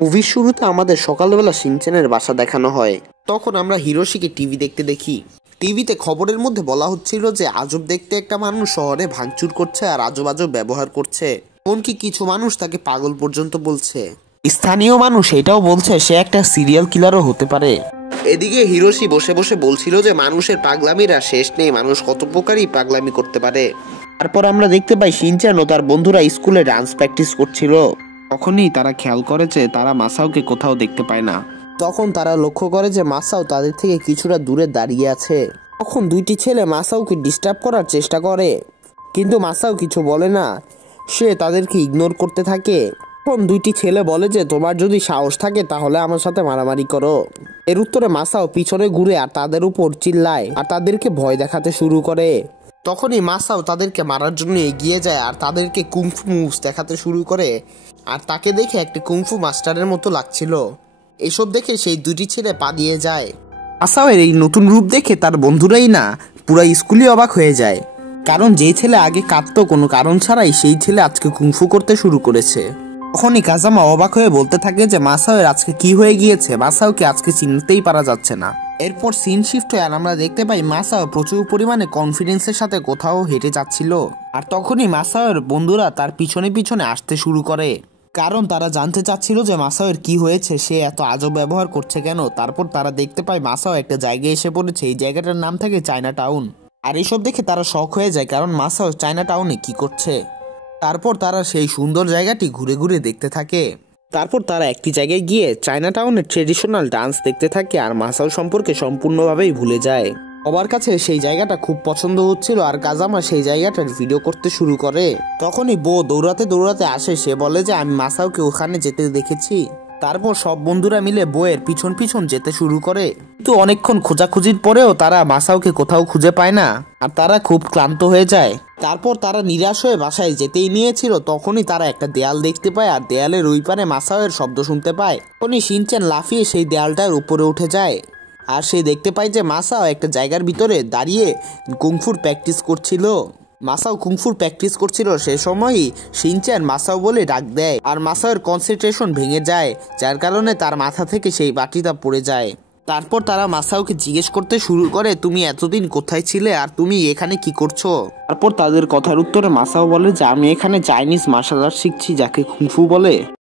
মুভির শুরুতে আমাদের সকালবেলা শিনচ্যানের বাসা দেখানো হয়। তখন আমরা হিরোশিকে টিভি দেখতে দেখি। টিভিতে খবরের মধ্যে বলা হচ্ছিল যে আজব দেখতে একটা মানুষ শহরে ভাঙচুর করছে আর আজব আজব ব্যবহার করছে। এমনকি কিছু মানুষ তাকে পাগল পর্যন্ত বলছে। স্থানীয় মানুষ এটাও বলছে সে একটা সিরিয়াল কিলারও হতে পারে। এদিকে হিরোশি বসে বসে বলছিল যে মানুষের পাগলামিরা শেষ নেই, মানুষ কত প্রকারই পাগলামি করতে পারে। তারপর আমরা দেখতে পাই শিনচ্যান ও তার বন্ধুরা স্কুলে ডান্স প্র্যাকটিস করছিল। তখনই তারা খেয়াল করে যে তারা মাসাওকে কোথাও দেখতে পায় না। তখন তারা লক্ষ্য করে যে মাসাও তাদের থেকে কিছুটা দূরে দাঁড়িয়ে আছে। তখন দুইটি ছেলে মাসাওকে ডিস্টার্ব করার চেষ্টা করে, কিন্তু মাসাও কিছু বলে না, সে তাদেরকে ইগনোর করতে থাকে। তখন দুইটি ছেলে বলে যে তোমার যদি সাহস থাকে তাহলে আমার সাথে মারামারি করো। এর উত্তরে মাসাও পিছনে ঘুরে আর তাদের উপর চিল্লায় আর তাদেরকে ভয় দেখাতে শুরু করে। তখনই মাসাও তাদেরকে মারার জন্য এগিয়ে যায় আর তাদেরকে কুংফু মুভস দেখাতে শুরু করে। আর তাকে দেখে একটা কুংফু মাস্টারের মতো লাগছিল। এসব দেখে সেই দুটি ছেলে পালিয়ে যায়। মাসাওয়ের এই নতুন রূপ দেখে তার বন্ধুরাই না, পুরা স্কুলই অবাক হয়ে যায়। কারণ যেই ছেলে আগে কাঁদতো কোনো কারণ ছাড়াই, সেই ছেলে আজকে কুংফু করতে শুরু করেছে। তখনই কাজামা অবাক হয়ে বলতে থাকে যে মাসাওয়ের আজকে কি হয়ে গিয়েছে, মাসাওকে আজকে চিনতেই পারা যাচ্ছে না। এরপর সিন শিফট হয়ে আমরা দেখতে পাই মাসাও প্রচুর পরিমাণে কনফিডেন্সের সাথে কোথাও হেঁটে যাচ্ছিল। আর তখনই মাসাওয়ের বন্ধুরা তার পিছনে পিছনে আসতে শুরু করে, কারণ তারা জানতে চাচ্ছিল যে মাসাওয়ের কি হয়েছে, সে এত আজব ব্যবহার করছে কেন। তারপর তারা দেখতে পায় মাসাও একটা জায়গায় এসে পড়েছে, এই জায়গাটার নাম থাকে চায়না টাউন। আর এইসব দেখে তারা শক হয়ে যায়, কারণ মাসাও চায়না টাউনে কি করছে। তারপর তারা সেই সুন্দর জায়গাটি ঘুরে ঘুরে দেখতে থাকে। তারপর তারা একটি জায়গায় গিয়ে চায়না টাউনের ট্রেডিশনাল ডান্স দেখতে থাকে আর মাসাও সম্পর্কে সম্পূর্ণভাবেই ভুলে যায়। সবার কাছে সেই জায়গাটা খুব পছন্দ হচ্ছিল আর কাজামা সেই জায়গাটার ভিডিও করতে শুরু করে। তখনই বো দৌড়াতে দৌড়াতে আসে, সে বলে যে আমি মাসাওকে ওখানে যেতে দেখেছি। তারপর সব বন্ধুরা মিলে বইয়ের পিছন পিছন যেতে শুরু করে, কিন্তু অনেকক্ষণ খোঁজাখুঁজির পরেও তারা মাসাওকে কোথাও খুঁজে পায় না আর তারা খুব ক্লান্ত হয়ে যায়। তারপর তারা নিরাশ হয়ে বাসায় যেতেই নিয়েছিল, তখনই তারা একটা দেয়াল দেখতে পায় আর দেয়ালের ওই পারে মাসাওয়ের শব্দ শুনতে পায়। তখনই শিনচ্যান লাফিয়ে সেই দেয়ালটার উপরে উঠে যায় আর সে দেখতে পায় যে মাসাও একটা জায়গার ভিতরে দাঁড়িয়ে কুংফুর প্র্যাকটিস করছিল। মাসাও কুংফুর প্র্যাকটিস করছিল, সে সময়ই শিনচ্যান মাসাও বলে ডাক দেয় আর মাসাওয়ের কনসেন্ট্রেশন ভেঙে যায়, যার কারণে তার মাথা থেকে সেই বাটিটা পড়ে যায়। তারপর তারা মাসাওকে জিজ্ঞেস করতে শুরু করে তুমি এতদিন কোথায় ছিলে আর তুমি এখানে কি করছো। তারপর তাদের কথার উত্তরে মাসাও বলে যে আমি এখানে চাইনিজ মার্শাল আর্ট শিখছি, যাকে কুংফু বলে।